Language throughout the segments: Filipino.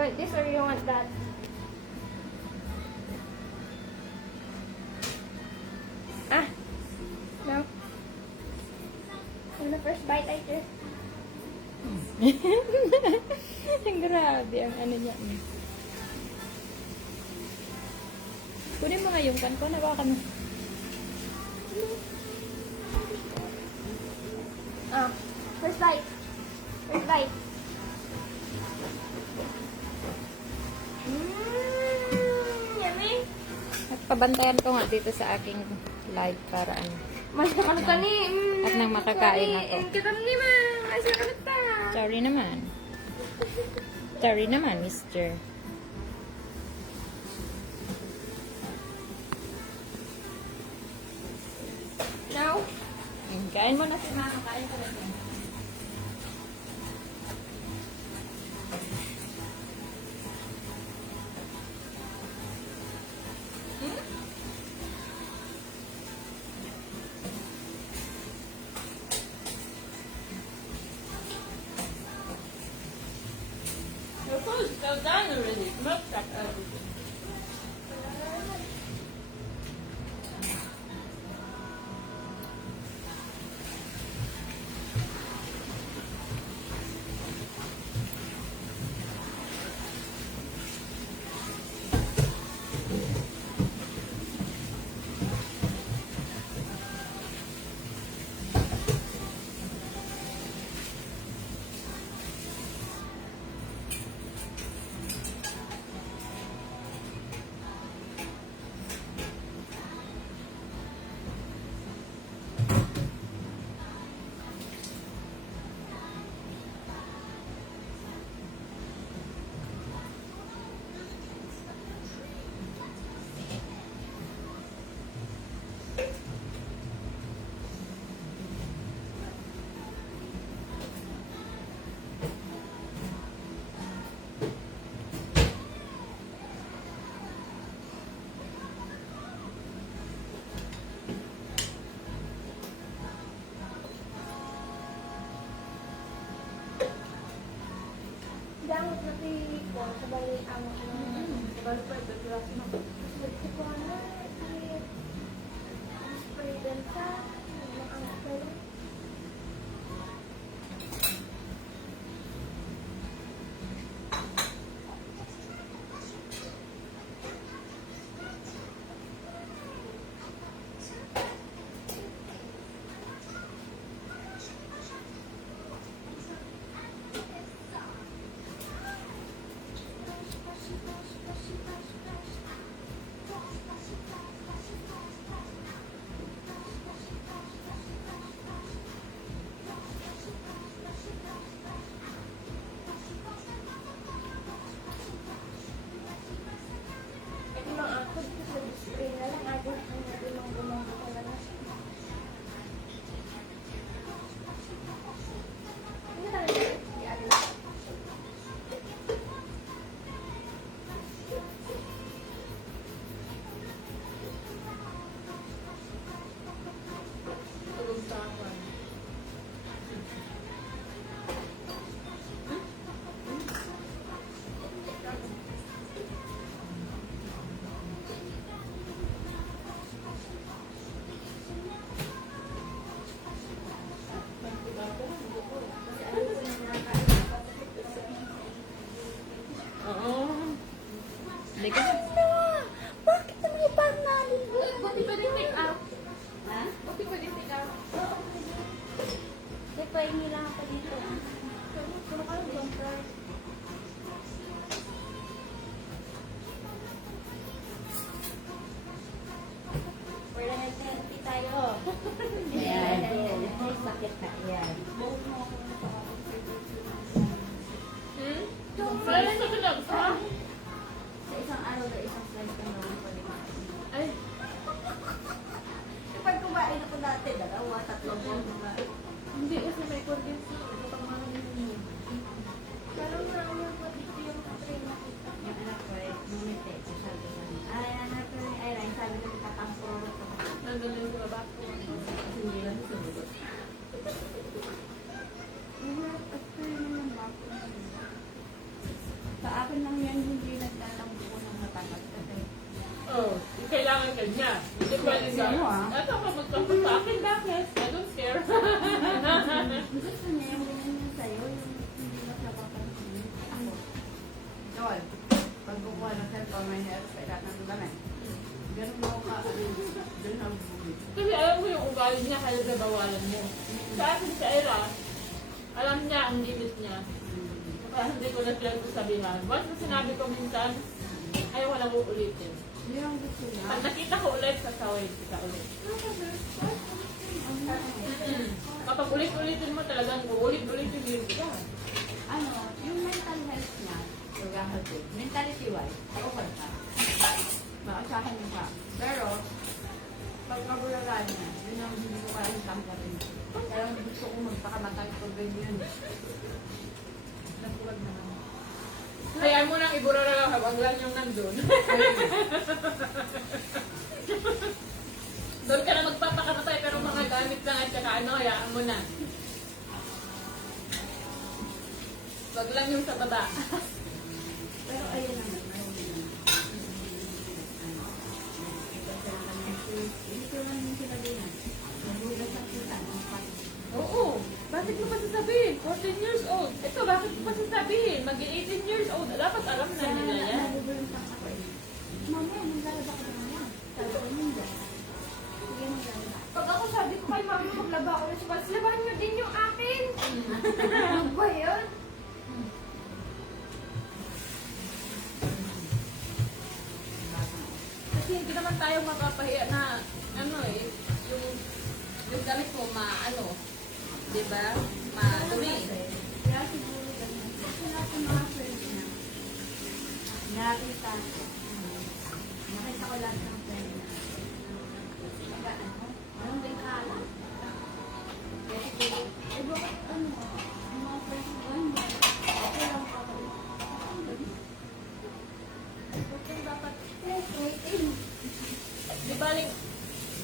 want this or you want that? Ah! No? Ano first bite, I just... Grabe ang ano niya. Kunin mo nga yung kan ko. Nawakan mo. Ah, first bite. First bite. Yummy. At pabantayan ko nga dito sa aking live para ano. Masarap ka ni. At nang makakain ako. Kita ni ma. Masarap ka. Sorry naman. Sorry naman, mister. Now? Kain mo na si mama. Kain ko na siya. Your food's so done already. Look at everything. Damot na ko. Sabay ang Balik pa ito. Klase na. Gusto ko na. Spray din sa. Ang spray. Tulog sa akin. Oo. Hindi ka. Bakit naman yung pan namin? Buti pa rin take out. Ha? Buti pa rin take out. Hindi pa yung lang ako dito. Kung ano bang price? Wala na tayo. Ayan. Bakit ka? Ayan. Wala na sa lang. Sa isang araw na isang slice ka naman pa rin. Ay, Kapag kumain ako dati, dalawa, tatlong buwan kumain. hindi kasi may condense. Pang mga nilin. Pero naman po dito yung train na kita. Yung anak ko eh, numite, sabi ko. Ay, anak ko ni Irene, sabi ko nagtatampuro ko. Nandun yung trabaho ko. Kasi hindi lang sumunod. At train naman ako. Sa akin lang pwede Siya mo, ah. Ito ako magkakot sa akin, bakit? I don't care. Gusto niya yung ganyan yung sa'yo, yung hindi mo napapansin. Ako. Joel, pag kukuha ng cellphone, may hair sa ikat ng damit. Ganun mo ka, doon ang bubig. Kasi alam mo yung ugali niya, kaya nabawalan mo. Sa akin, sa Era, alam niya ang limit niya. Kaya hindi ko na siya sabihan. Once na sinabi ko minsan, ayaw ko lang uulitin. Yun ang gusto niya. Pag nakita ko ulit, sasaway kita ulit. Kapag ulit-ulitin mo talagang uulit-ulitin yun ka. Ano, yung mental health niya, yung gahaltin, mentality-wise, okay ka. Maasahan mo ka. Pero, pag kabulagan niya, yun ang hindi ko kayang tanggalin. Kaya gusto ko magpakamatay ko ganyan. Nabulag na naman. Kaya mo nang ibura na lang, wag lang yung nandun. Doon ka na magpapakamatay, pero mga gamit lang at saka ano, hayaan mo na. Wag lang yung sa baba. Pero ayun naman, ayun naman. Hindi ko lang yung sinabihan. Nagugas ang kita ng pati. Oo. Bakit mo pa sasabihin? 14 years old. Ito, bakit mo pa sasabihin? Mag-18 years old. Dapat alam na nila yan. Nagugulong ako eh. Mamaya, naglalaba ka naman yan. Sabi ko, hindi. Sige, naglalaba. Pag ako sabi ko kay mami maglaba ako ng spas, labahan niyo din yung akin. Ano ba yun? Kasi hindi naman tayo mapapahiya na, ano eh, yung gamit mo, ano, di ba? Madumi. Kaya siguro ganyan. Kasi lahat ng mga friends na, nakita ko. Nakita ko lahat ng friends na. Naga, ano? Anong bengkala? Kaya siguro, eh bakit ano? Ang mga friends ko, ano? Okay lang ako. Okay, dapat,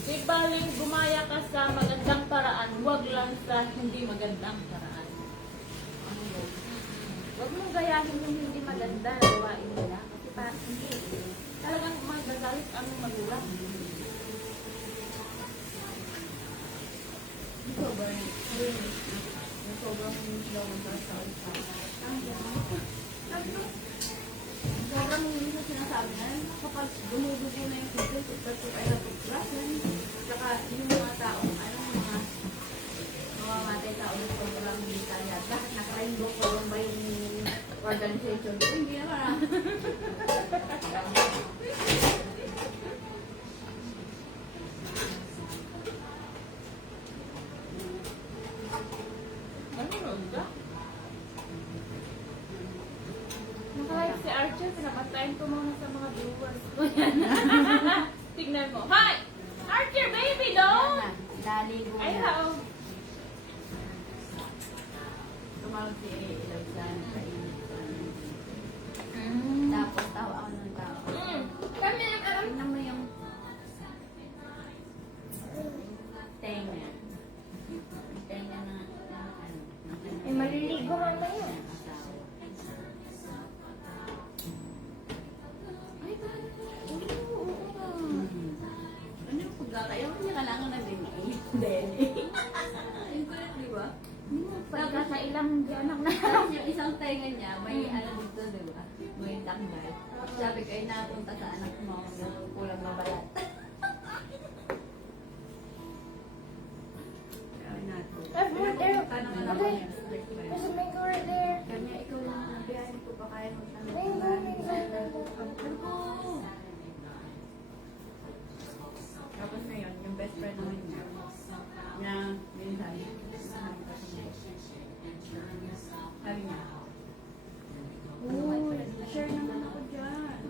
Di baling gumaya ka sa magandang paraan, wag lang sa hindi magandang paraan. Wag mong gayahin yung hindi maganda na gawain nila. Kasi parang hindi. Talagang magagalit ang magulang. sobrang slow ng sa sobrang minsan sinasabi na kapag dumudugo na yung pupil, ito ay napagklasan. Saka yung mga tao, ano mga mamamatay tao na sobrang detalya. Bakit naka-rainbow ko lang ba yung organization? Hindi naman ah. Nanonood ka? Nakalive si Archer, pinapatayin ko muna sa mga viewers ko yan. Tignan mo. Hi! Archer, baby, no? Daligo Ay, na. how? Tumawag si Ilagsan sa init. Tapos tawa ako ng tao. Kami nag-aral. Tingnan mo yung tenga. Tenga na ano. Eh, maliligo mamaya. Ay, parang ano yung pagkakayaw niya kailangan na din Deli. Yung kulit, di ba? Pagkakailang hindi anak na. Tapos yung isang tenga niya, may ano dito, di ba? May tanggal. Sabi ko, ay napunta sa anak mo, yung kulang na balat. Kaya nato. I've heard there. Tanong na Okay. niya, strict ba yun? There's a mango right there. Kanya, ikaw lang ang biyahe ko pa kaya mo sa Mango, mango. Tapos ngayon, yung best friend naman niya, niya, minsan, sabi niya, Ooh, share naman ako dyan.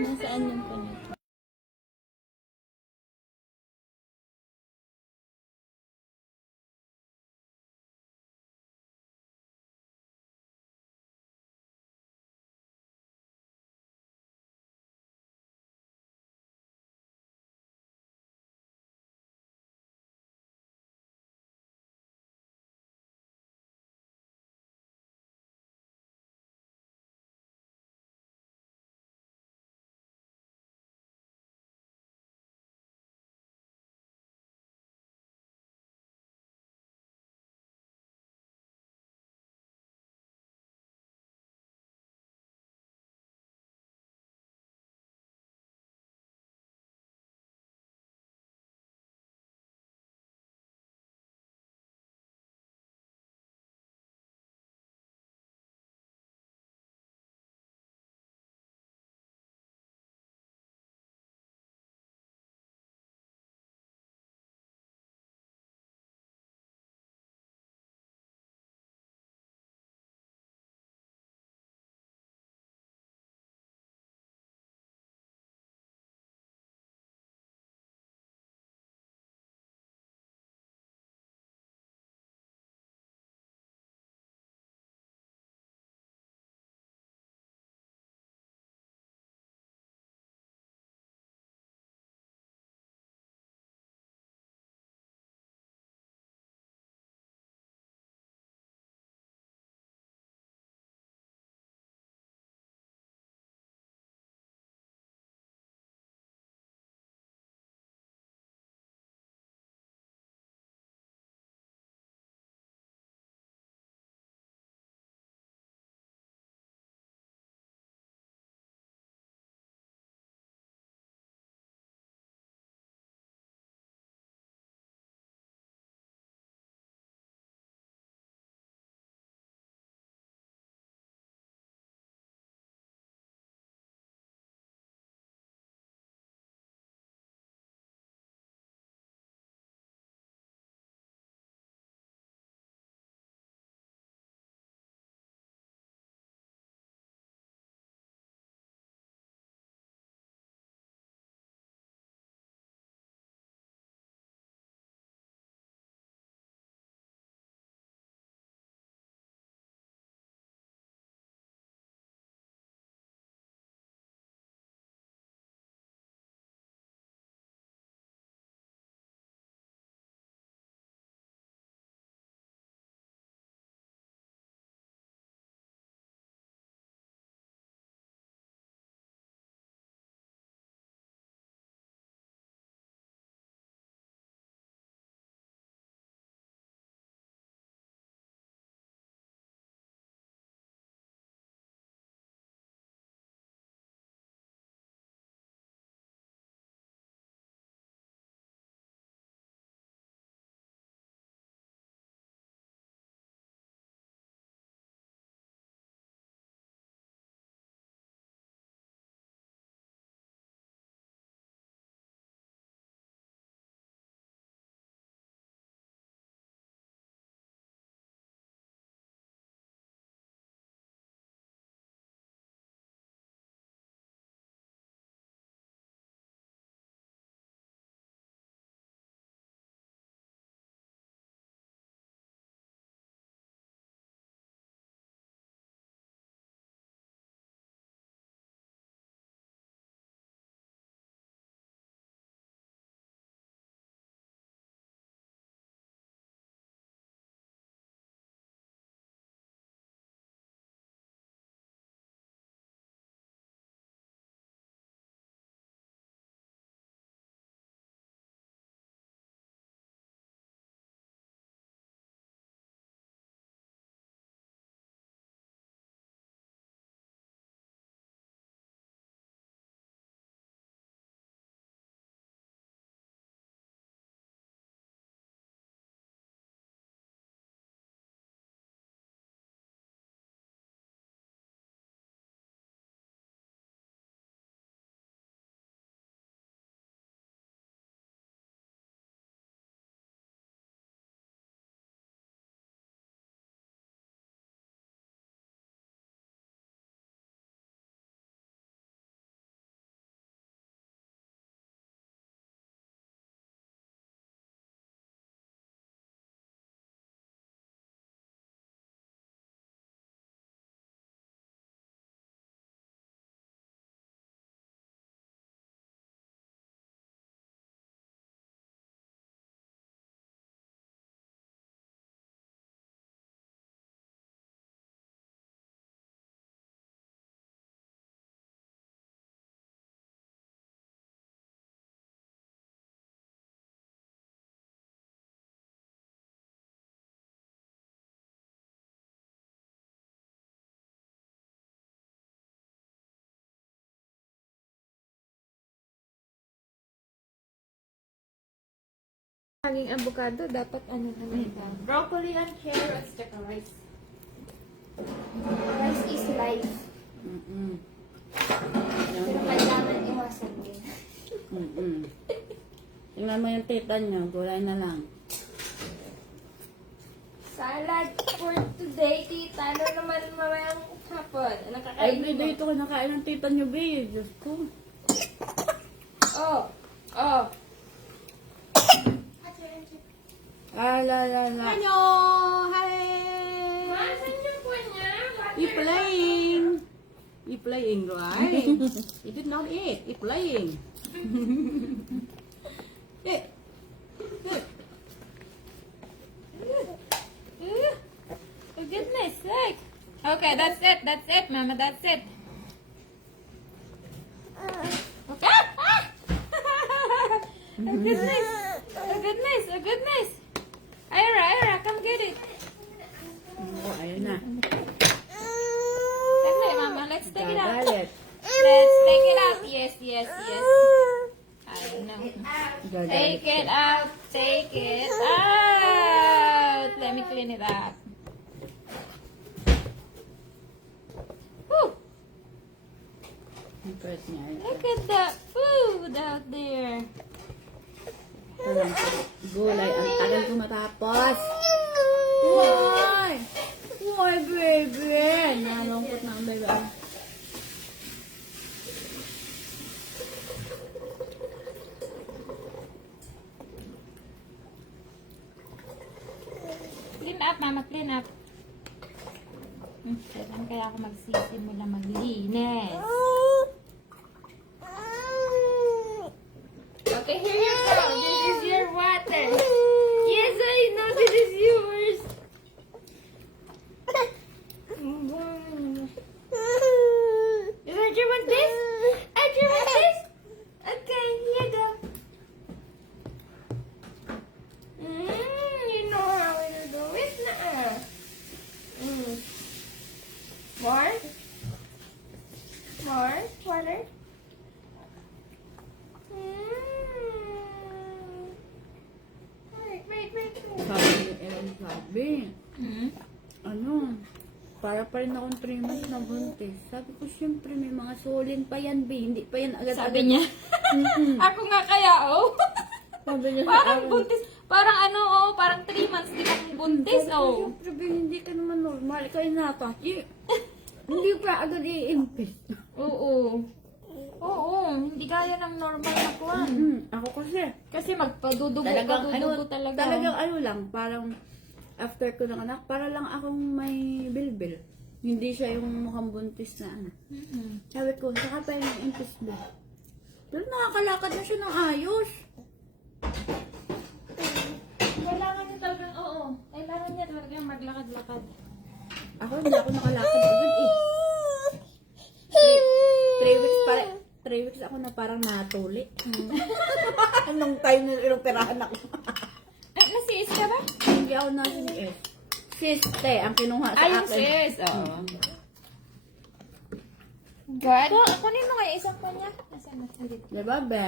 Nasaan yung kanya? Laging avocado, dapat ano naman ito. Broccoli and carrots, tsaka rice. Rice is life. Pero kailangan iwasan din. Tingnan mo yung tita niyo, gulay na lang. Salad for today, tita. Ano naman mamayang hapon? Anong kakain mo? Everyday ito kinakain ng tita niyo, babe. Diyos ko. Oh. Oh. Ah, la. Ano? Hi! Masan yung po niya? I-playing, right? You did not eat. I-playing. For goodness sake. Okay, that's it, Mama, that's it. Oh goodness. Ira, come get it. Oh, ayun na. That's it, Mama, let's take it out. Gagalit. Let's take it out. Yes. I don't know. Gagalit Take it siya. out. Let me clean it up. Whew. Ang pwede niya. Look at that food out there. Walang gulay. Ang tagal ko matapos. Why? Why, baby? Nalungkot na ang baby. Clean up, Mama. Clean up. Kailan kaya ako magsisimula maglinis? Okay, here you go. This is your water. Yes, I know this is yours. Don't you want this? Do you want this? Okay, here you go. You know how to do it now. More? More? Water? Wait. Sabi ni Ellen, sabi. Hmm? Ano? Para pa rin akong 3 months na buntis. Sabi ko, syempre may mga sulin pa yan, B. Hindi pa yan agad-agad. Sabi niya. Ako nga kaya, oh. Sabi niya sa Parang akin. buntis. Parang ano, oh. Parang 3 months din ang buntis, Sabi ko, oh. syempre, B, hindi ka naman normal. Ikaw yung nataki. Hindi pa agad i-impis. Oo. Hindi kaya ng normal na kuwan. Ako kasi. Kasi magpadudugo Talagang talaga. Talagang ano lang, parang after ko ng anak, para lang akong may bilbil. Hindi siya yung mukhang buntis na ano. Sabi ko, saka pa yung impis ba? Pero nakakalakad na siya ng ayos. Kailangan niya talagang, oo. Kailangan niya talagang maglakad-lakad. Ako hindi ako nakalakad agad eh. 3 weeks ako na parang natuli. Anong time na inoperahan ako? Ay, nasiis ka ba? Hindi ako nasa ni S. Siste, ang kinuha sa Ay, yung akin. sis. Oo. God. Kunin mo nga isang pa niya. Nasaan na salit? Diba, be?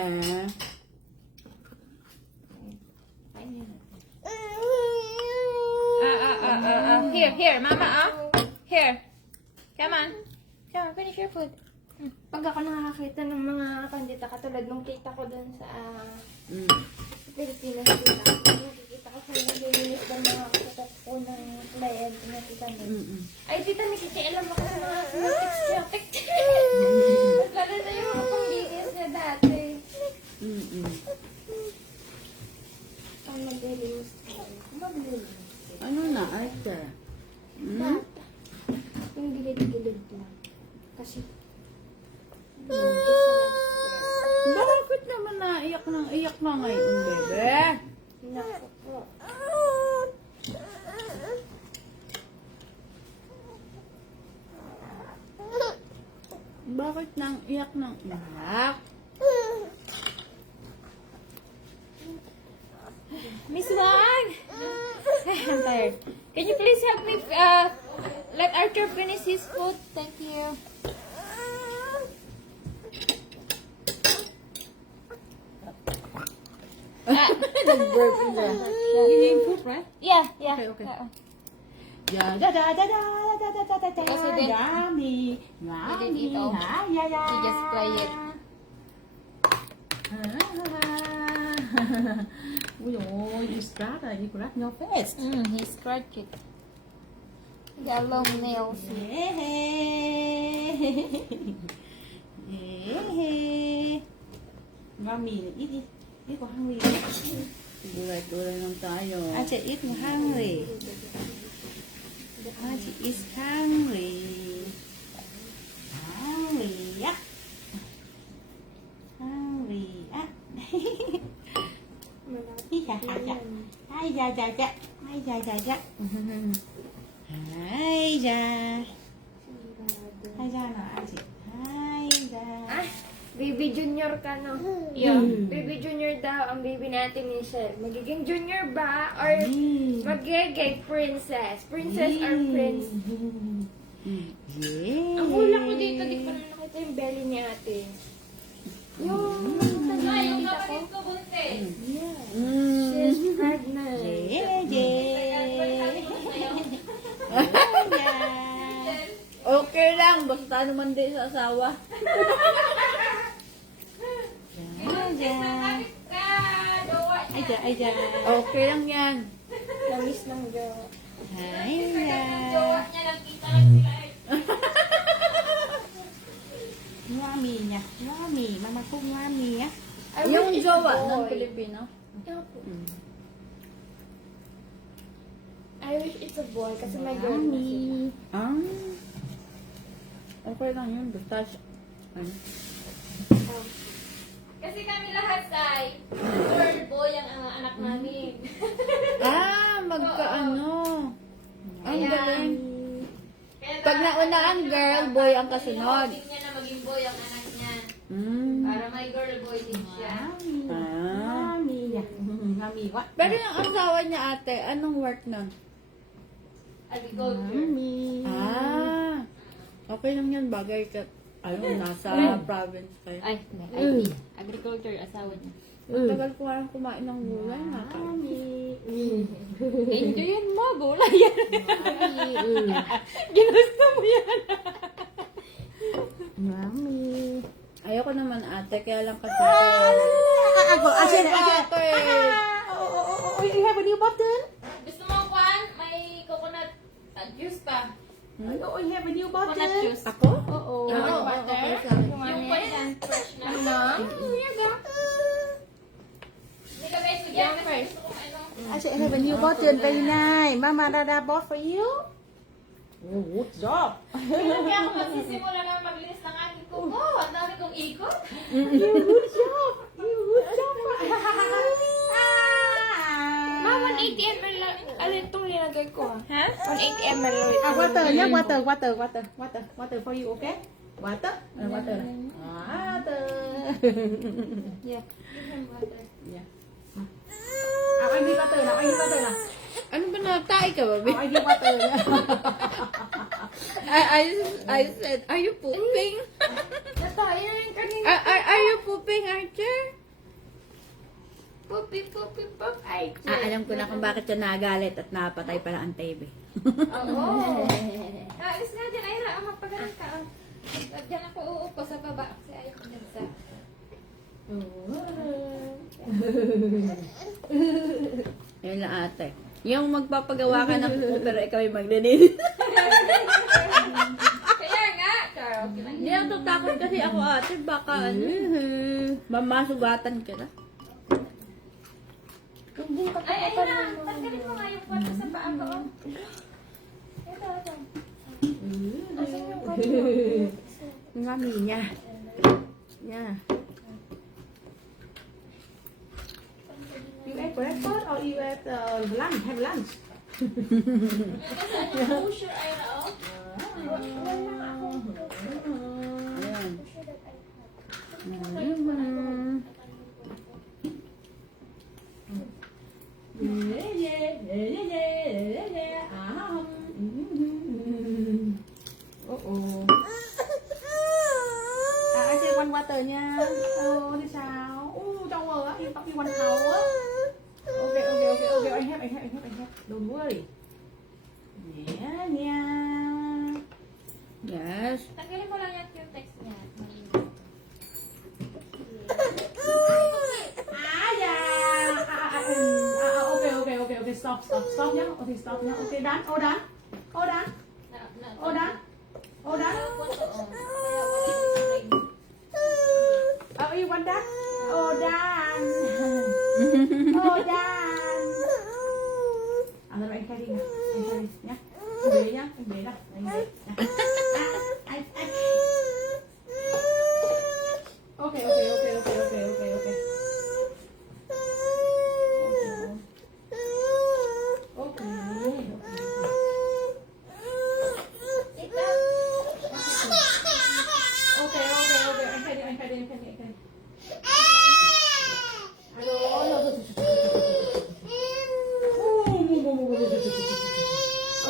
Here, Mama, Here. Come on, finish your food. Pag ako nakakita ng mga kandita katulad nung kita ko dun sa Pilipinas, nakikita ko sa naglilinis ng mga kutok ko ng client na tita mo. Ay, tita, nakikialam ako sa mga cosmetics. Lalo na yung mga pang-linis niya dati. Ang naglilinis ko. Maglilinis. Ano na, Arthur? Bata. Yung gilid-gilid lang. Kasi, Bakit naman naiyak na ngayon, bebe? naku po. Bakit nang iyak ng iyak? Miss Wang! I'm tired. Can you please help me let Arthur finish his food? Thank you. Nag-burp siya. You need food, right? Yeah, yeah. Okay, okay. Oo. Yeah, da da da da da da da da da Kasi din- yummy, didn't yummy, eat all. ah, yeah, yeah. She just play it. Ui dồi, you scratch your face. He scratched it. Got long nails. Yeah. Yeah. Yummy, eat it. Eat mo hungry. Tulay-tulay lang tayo. Ate, eat mo hungry. Ate is hungry. Hungry, yeah. Hungry, ah. Ai da da da. Ai da da da. Ai da. Ai da na ate. Ai da. Ah, baby junior ka, no? Yeah. Baby junior daw ang baby natin, Michelle. Magiging junior ba? Or magiging princess? Princess or prince? Yeah. Ang hula ko dito, di ko na nakita yung belly ni ate. Yung Yung kapatid ko buntis. she's pregnant. Yeah, yeah. Okay lang, basta naman din sa asawa. Ay da, ay da. Okay lang yan. Lamis ng jowa. Ay da. Niya nakita lang sila eh. Mami niya. Mami. Mama ko mami ya. I Yung wish it's jowa a ng boy. Pilipino. I wish it's a boy kasi may girl na sila. Ah. Okay lang yun. Basta ano. Kasi kami lahat ay girl boy ang anak namin. Ah, magkaano. Ang Ayan. galing. Kaya Pag naunaan girl, boy ang kasunod. Hindi niya na maging boy ang anak niya. Mm. Para may girl boy din siya. Ah. Mami niya. Mami. Pero yung asawa niya ate, anong work nun? Agriculture. Mami. Ah. Okay lang yan. Bagay ka. Ayun, nasa province kayo. Ay, IT. Agriculture, asawa niya. Tagal ko parang kumain ng gulay. Mami. Enjoy yan mo, gulay yan. Ginusto mo yan. Mami. Ayoko naman ate, kaya lang kasi. Ako, asin. Oh, you have a new button? Gusto mo, Juan? May coconut juice pa. Oh, you have a new Coconut juice. Ako? Oo. Yung Oo, butter? okay, sorry. Yung yan, fresh na. Ano? Hindi ka beso dyan. Kasi gusto ko ano. I have a new button. Very nice. Mama, that bought for you? Oh, good job. Kaya ako magsisimula na maglinis ng aking kuko. Ang dami kong ikot. Good job. Good job. Ma, 180 ml lang. Alin itong linagay ko, ha? 180 ml lang. Water niya, water for you, okay? Water? Water. Water. Yeah. Yeah. Ako hindi water na, Ano ba natay ka ba? Ako hindi water na. I said, are you pooping? Natayo na yung kanina. Are you pooping, Archer? Pupi, pupi, pup. Ay, Alam ko na kung bakit siya nagalit at napatay pala ang TV. Oo. Alis nga dyan. Ay, magpagaling ka. Diyan ako uupo sa baba. Kasi ayaw ko dyan sa... Yun lang ate. Yung magpapagawa ka ng kuko pero ikaw yung maglilinis. Kaya nga. Charo, kinang... Hindi ako takot kasi ako ate. Baka ano. Mamasugatan ka na. Hindi ka Ay, ayun na. Tanggalin mo nga yung kwarto sa paa ko. Ito, ito. Asan yung kwarto? Yung mami niya. Yeah. You ate breakfast or you ate lunch? Have lunch. Kasi ano, pusher ay na, oh. Ayan. Uh-oh. I say one water nha. Đi sao? Trong rồi á, em tóc đi quanh hầu á. Okay. I have. Don't worry. Yeah. Yes. Tanggalin mo lang yung cutex niya. Okay. Stop. Yeah. Okay, stop. Yeah. Okay, done. All done. Oh, you want that? Oh, done. Ano ba ang kari nga? Yeah. Ang bela. Okay. Tita, I'm ready.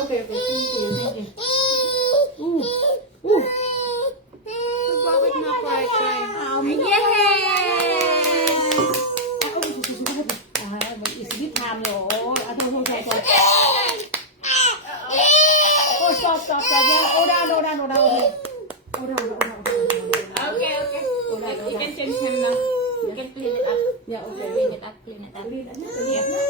Okay. Thank you. Bakit na cry? Sige, time rồi. Thôi. Oh, stop. Yeah. Hold on. Okay. You can change him now. You can clean it up. Yeah, okay. Clean it up. Clean it up.